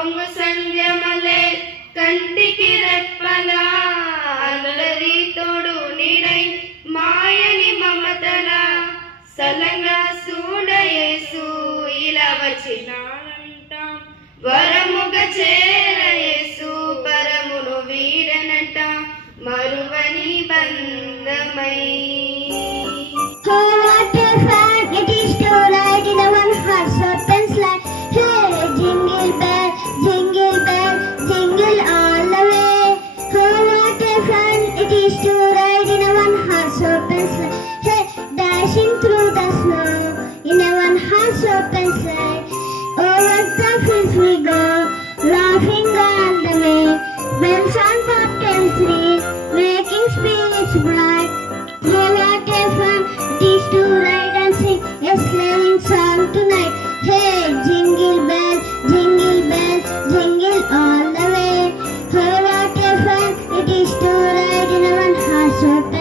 పొంగు సంధ్యమలే కంటికి రెప్పలా అందరి తోడు నీడై మాయని మమతల సలంగా సూడయేసు ఇలా వచ్చినానంట వరముగ చేరయేసు పరమును వీడనంట మరువని బంధమై. What a fun it is to ride in a one-horse open sled. Hey, jingle bell, jingle all the way. Oh, what a fun it is to ride in a one-horse open sled. Hey, dashing through the snow in a one-horse open sled. Over the fields we go, laughing all the way. Bells on bobtails ring, making spirits bright. Oh, what a fun it is to ride and sing a sleighing song tonight. Hey, jingle bell, jingle all the way. Oh, what a fun it is to ride in a one-horse open